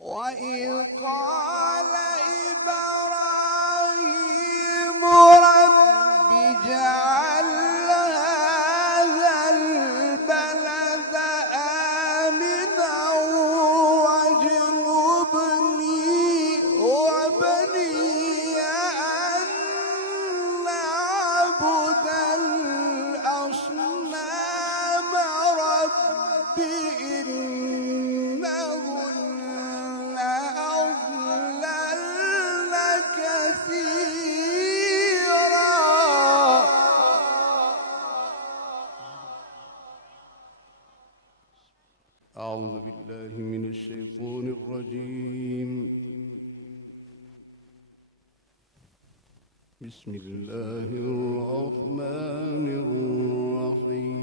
وإذ قال إبراهيم رب اجعل هذا البلد آمنا واجنبني وبني أن نعبد الأصنام رب إنهن أضللن كثيرا. أعوذ بالله من الشيطان الرجيم. بسم الله الرحمن الرحيم.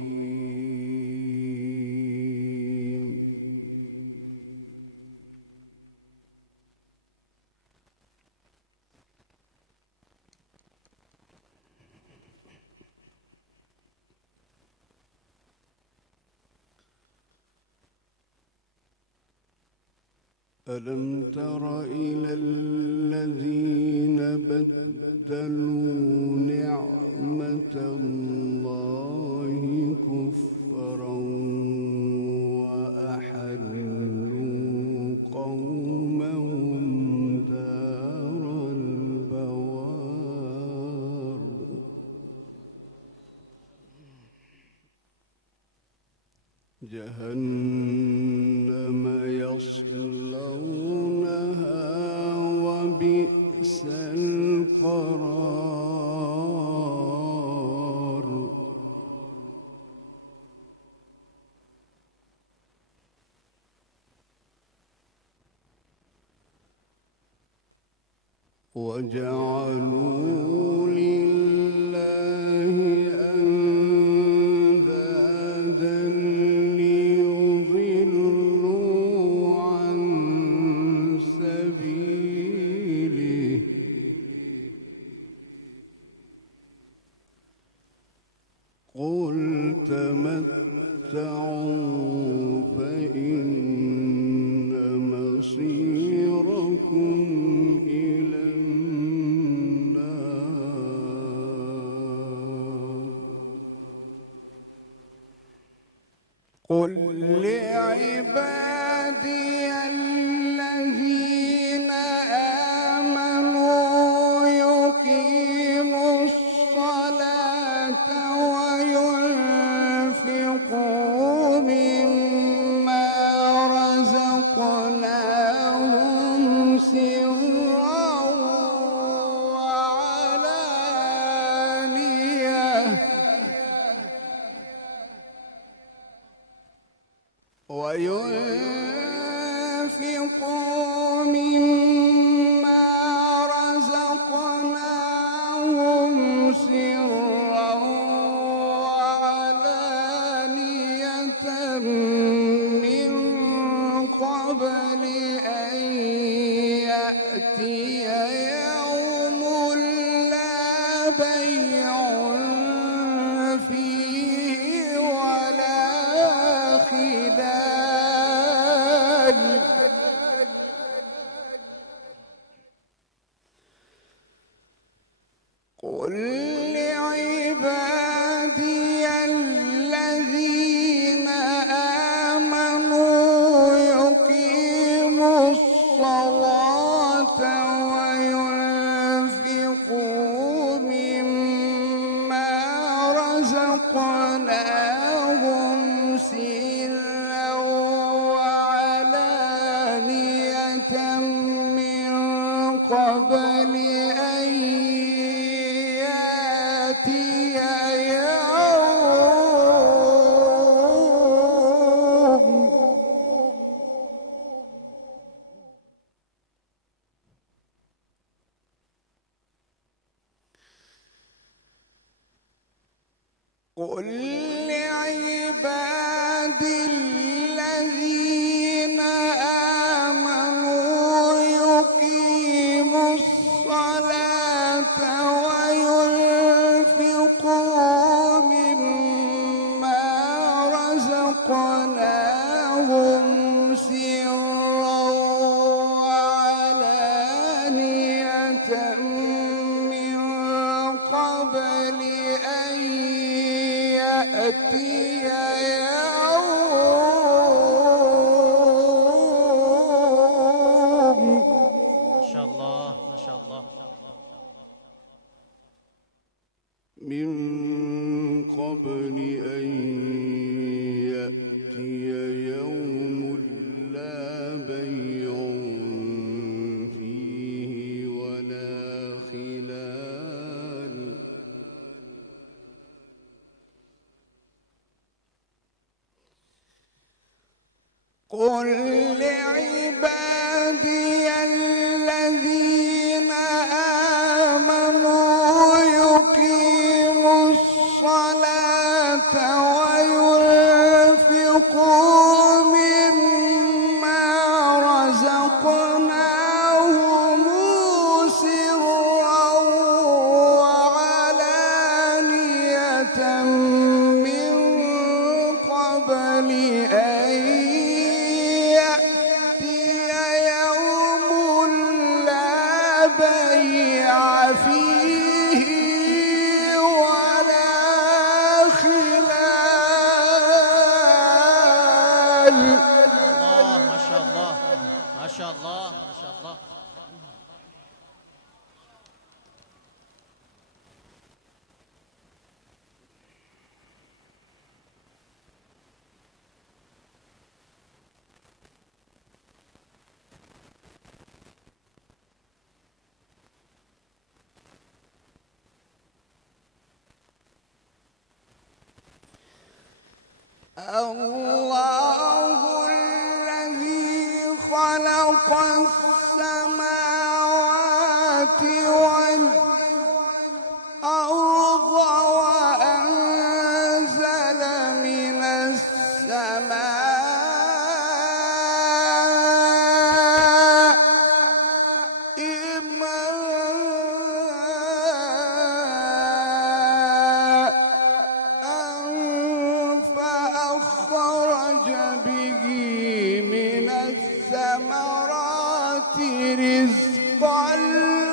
ألم تر إلى الذين بدلوا نعمة الله كفرا وأحلوا قومهم دار البوار جهنم يصلونها وبئس القرار. وجعلوا لله أندادا ليضلوا عن سبيله قل تمتعوا فإن مصيركم إلى النار. قل لعبادي الذين آمنوا يقيموا الصلاة وينفقوا مما رزقناهم سرا وينفقوا مما رزقناهم سرا وعلانية من قبل أن يأتي يوم لا بيع فيه ولا خلال. قل لعبادي الذين آمنوا يقيموا الصلاة وينفقوا مما رزقناهم سرا وعلانية من قبل أن يأتي يوم قل لعبادي الذين آمنوا يقيموا الصلاة وينفقوا مما رزقناهم سرا قل لعبادي الذين آمنوا يقيموا الصلاة وينفقوا مما رزقناهم سرا وعلانية من قبل أن بيع فيه ولا خلال. الله ما شاء الله ما شاء الله ما شاء الله. الله الذي خلق السماوات والأرض وأنزل من السماء فأخرج به من الثمرات رزقا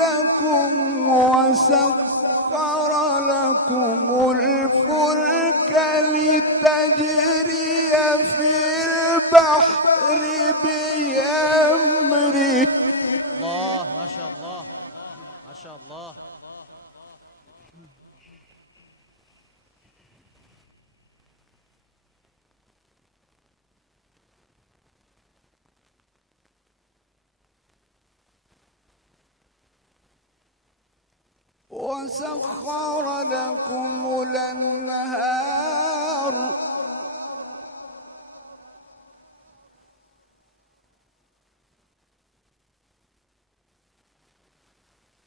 لكم وسخر لكم الفلك لتجري في البحر بأمره. الله ما شاء الله ما شاء الله. وسخر لكم الأنهار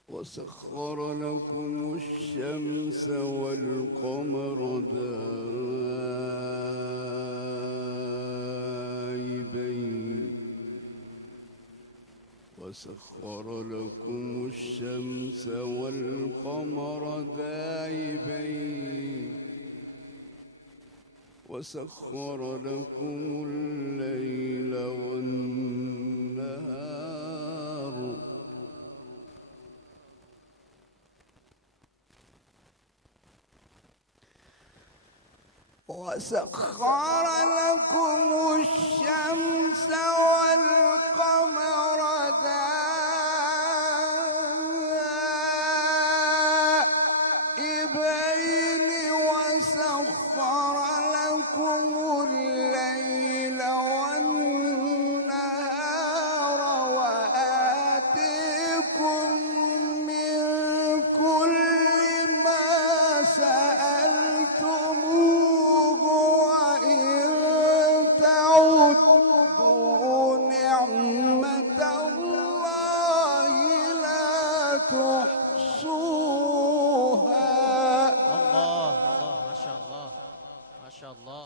وسخر لكم الشمس والقمر دائبين وسخر لكم الشمس والقمر دائبين وسخر لكم الليل والنهار وسخر لكم الشمس والقمر دائبين وسخر لكم الليل والنهار وآتيكم من كل ما سألتموه وإن تعدوا نعمة الله لا تحصوها. الله الله ما شاء الله ما شاء الله.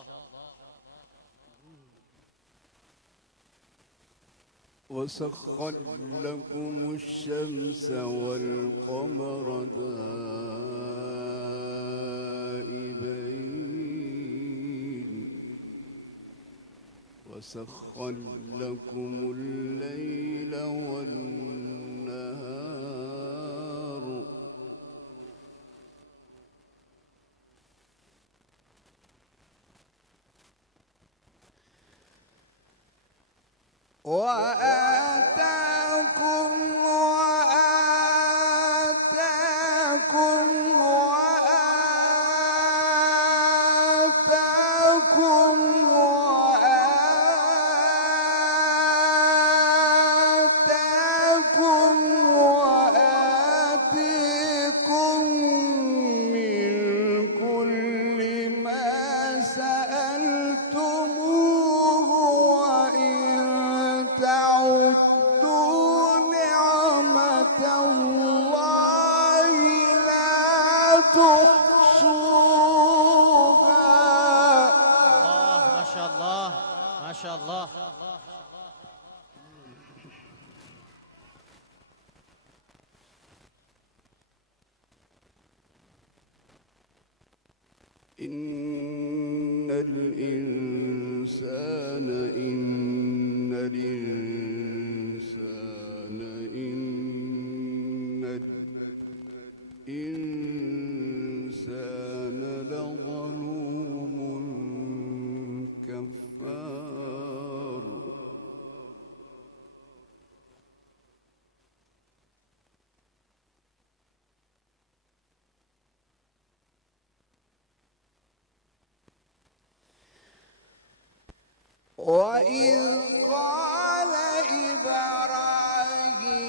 وسخر لكم الشمس والقمر دائبين وسخر لكم الليل والنهار ما شاء الله. إن الإنسان لظلوم كفار. وإذ قال إبراهيم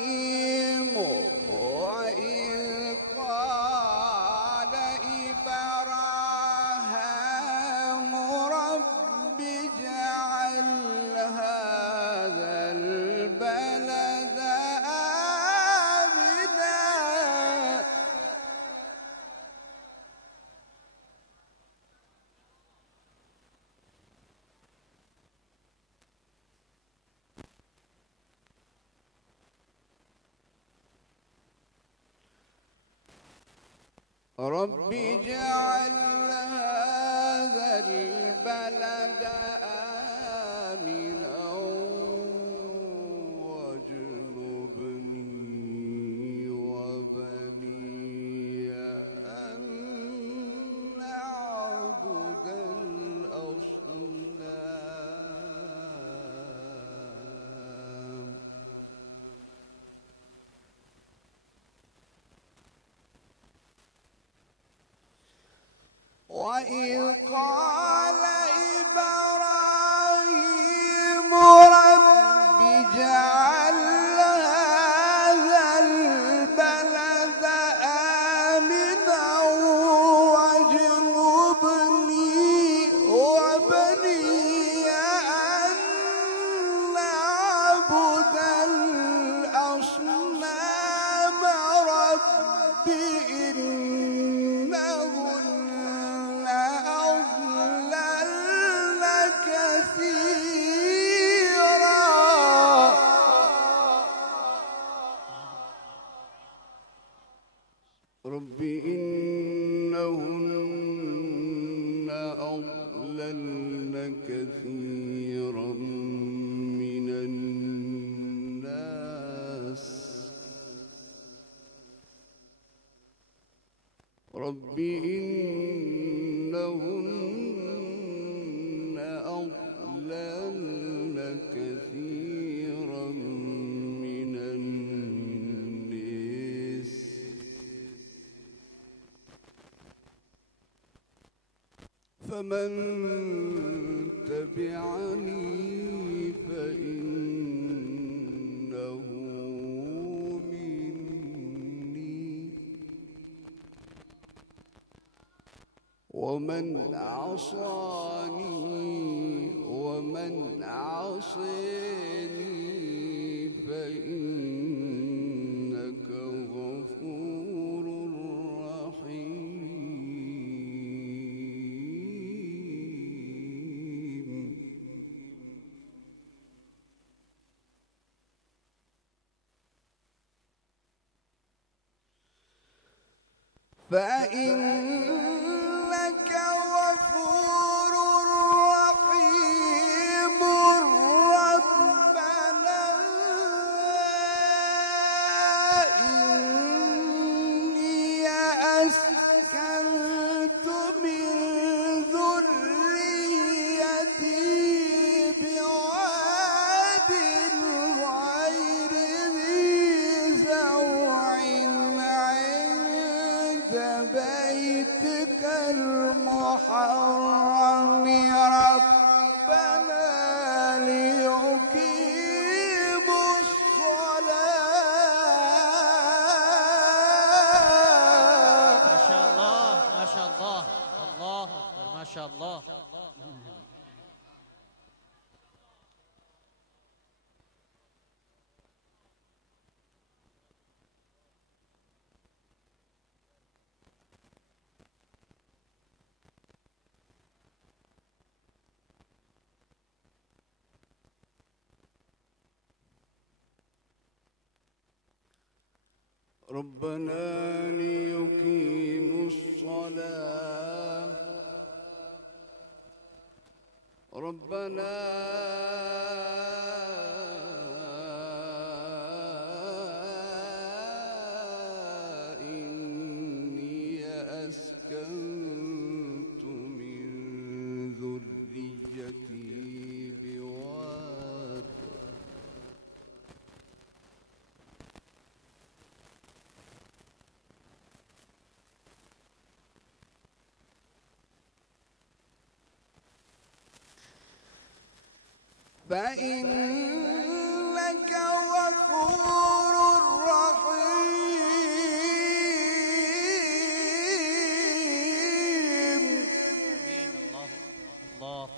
رب اجعل هذا البلد آمنا. رب اجعل هذا البلد آمنا واجنبني وبني أن نعبد الأصنام. وإذ قال إبراهيم رب اجعل هذا البلد آمنا واجنبني وبني أن نعبد الأصنام. رب إنهن أضللن كثيرا. رب إنهن أضللن كثيرا من الناس. رب إنهن أضللن كثيرا من الناس فمن تبعني فإنه مني ومن عصاني فإنك غفور رحيم. فإنك غفور رحيم. ربنا إني أسكنت من ذريتي بواد ربنا ليقيموا الصلاة ربنا إني أسكنت من ذريتي بواد فإنك غفور رحيم الله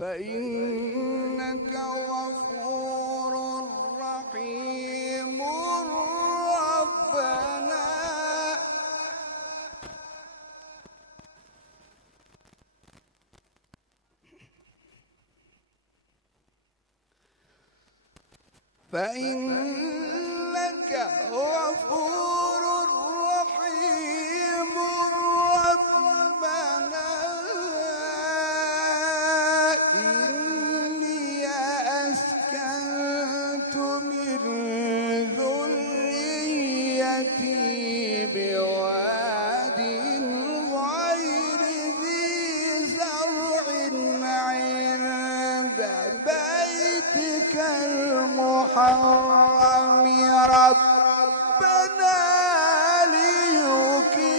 فإنك غفور رحيم ربنا فإنك غفور رحيم ربنا إني أسكنت من ذريتي بواد غير ذي زرع عند بيتك المحرم ربنا ليقيموا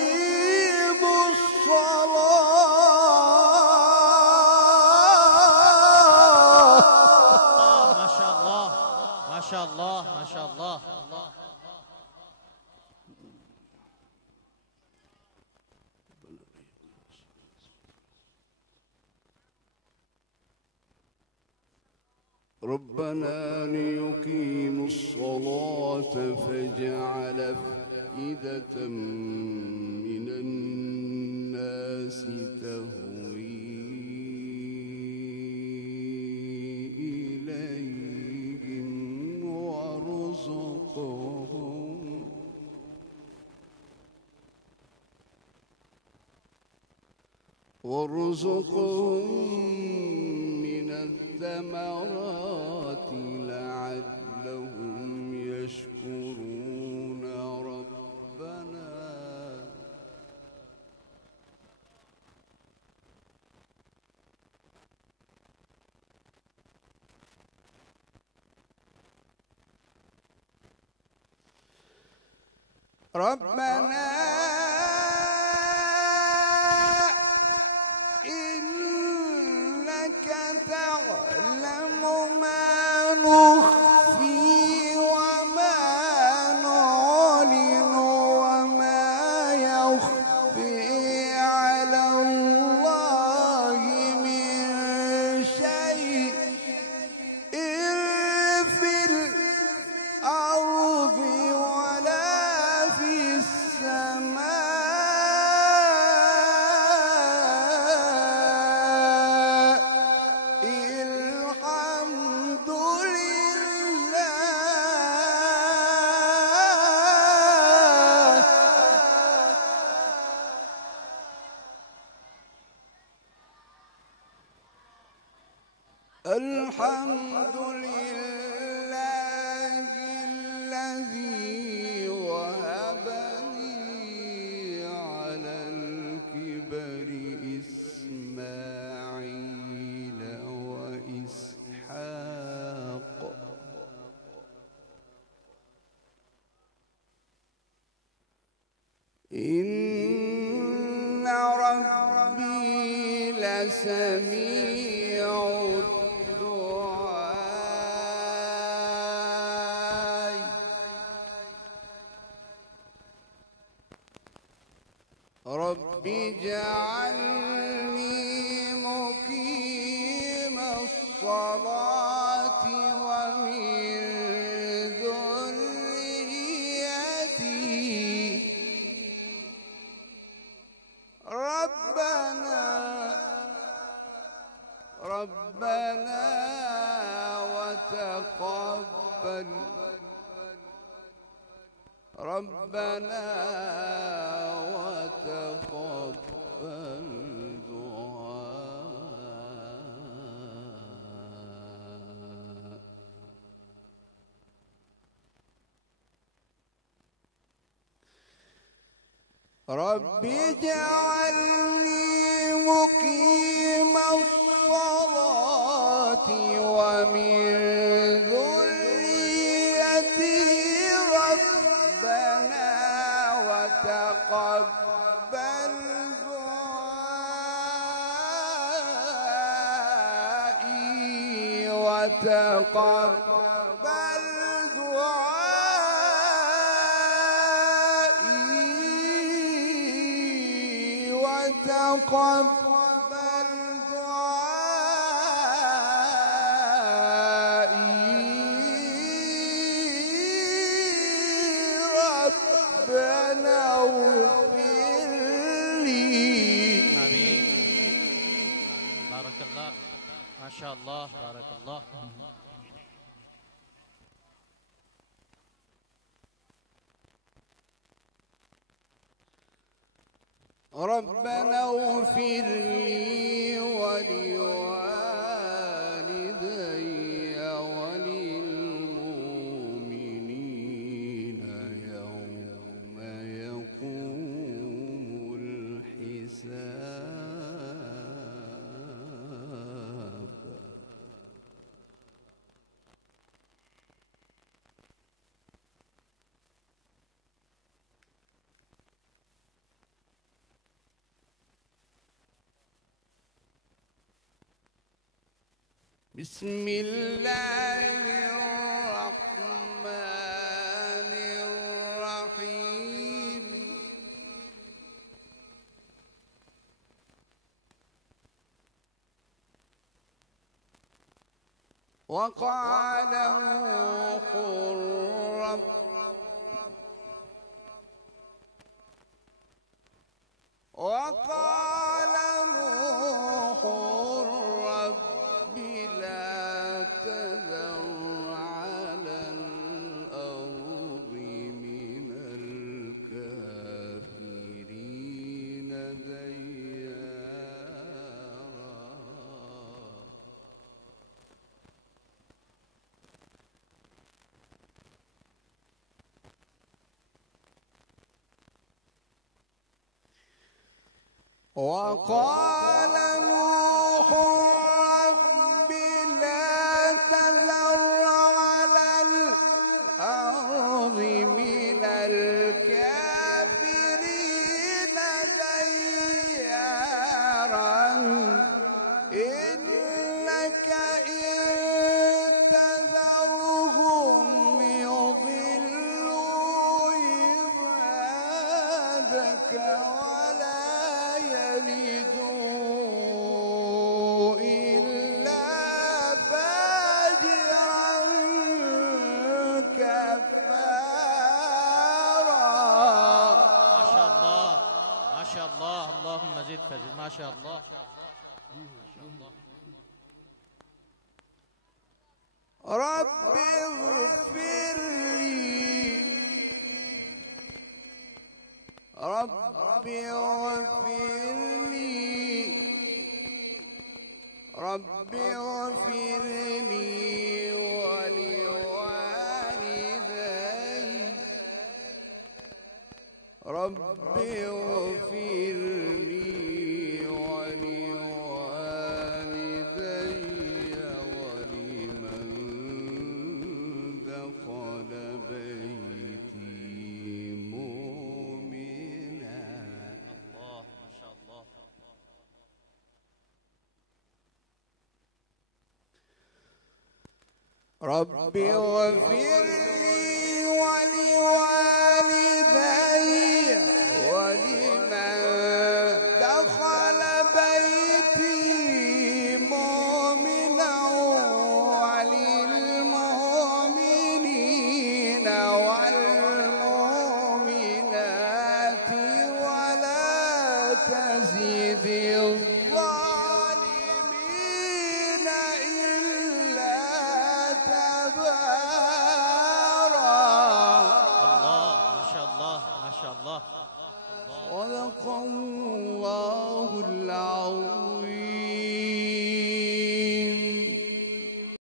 الصلاة ما شاء الله ما شاء الله ما شاء الله. ربنا ليقيموا الصلاة فاجعل أفئدة من الناس تهوي إليهم وارزقهم من الثمرات لعلهم يشكرون ربنا إنك تعلم ما نخفي وما نعلن وما يخفي على الله من شيء في الأرض ولا في السماء الحمد لله الحمد لله الذي وهب لي على الكبر إسماعيل وإسحاق إن ربي لسميع الدعاء رب اجعلني مقيم الصلاة ومن ذريتي ربنا وتقبل ربنا وتقبل دعاء. رب اجعلني مقيم الصلاة ومن ذريتي ربنا وتقبل دعائي وتقبل دعائي وتقبل دعائي ربنا اغفر لي. آمين. بارك الله. ما شاء الله. بارك الله. ربنا اغفر لي ولوالدي وللمؤمنين يوم يقوم الحساب. بسم الله الرحمن الرحيم. وقال نوح رب وقال نوح رب لا تذر على الأرض من الكافرين ديارا. وقال نوح رب لا تذر على الأرض من الكافرين ديارا إنك إن تذرهم يضلوا عبادك ولا يلدوا إلا فاجرا كفارا. ما شاء الله. ما شاء الله. اللهم زد فزد. ما شاء الله. ما شاء الله. رب اغفر لي. رب اغفر لي. رب اغفر لي ولوالدي. رب اغفر لي ولوالدي ولمن دخل بيتي مؤمنا. الله. ما شاء الله. رب اغفر لي ولوالدي ولمن دخل بيتي مؤمنا وللمؤمنين والمؤمنات ولا تزد الظالمين إلا تبارا. صدق الله